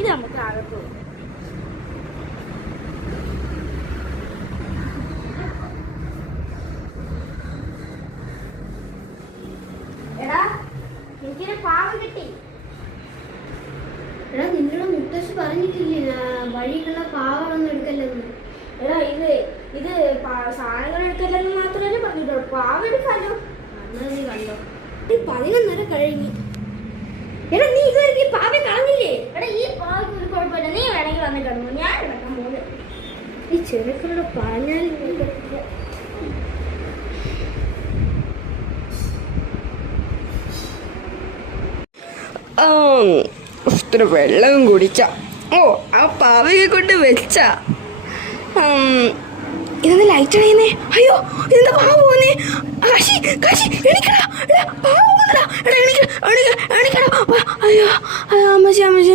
ഇത് നമുക്ക് അകത്തു എടാ എനിക്കൊരു പാവ കിട്ടി. എടാ നിന്നോട് മുത്തശ്ശി പറഞ്ഞിട്ടില്ലേ വഴിക്കുള്ള പാവകളൊന്നും എടുക്കല്ലെന്ന്. എടാ ഇത് സാധനങ്ങൾ എടുക്കല്ലെന്ന് മാത്രമല്ലേ പറഞ്ഞിട്ടുള്ളൂ, പാവ എടുക്കാലോ. അന്നാ നീ കണ്ടോ 11:30 കഴിഞ്ഞു. എടാ നീ ഇതുവരെ ഈ പാവ കളഞ്ഞില്ലേ? എടാ ഈ പാവയ്ക്ക് ഒരു കുഴപ്പമില്ല, നീ വേണമെങ്കിൽ വന്ന് കിടന്നു, ഞാൻ കിടക്കാൻ പോകുന്നു. ഈ ചെറുക്കളോട് പറഞ്ഞാൽ ഇത്ര വെള്ളം കുടിച്ച ആ പാവയെ കൊണ്ട് വെച്ച ഇതെന്താ ലൈറ്റ് അടയുന്നേ? അയ്യോ ഇതെന്താ പാവ പോകുന്നേ? കാശി കാശി എണിക്കടാ, പാവ പോകുന്നടാ, എടാ എണിക്കടാ, അയ്യോ അമ്മച്ചി അമ്മച്ചി.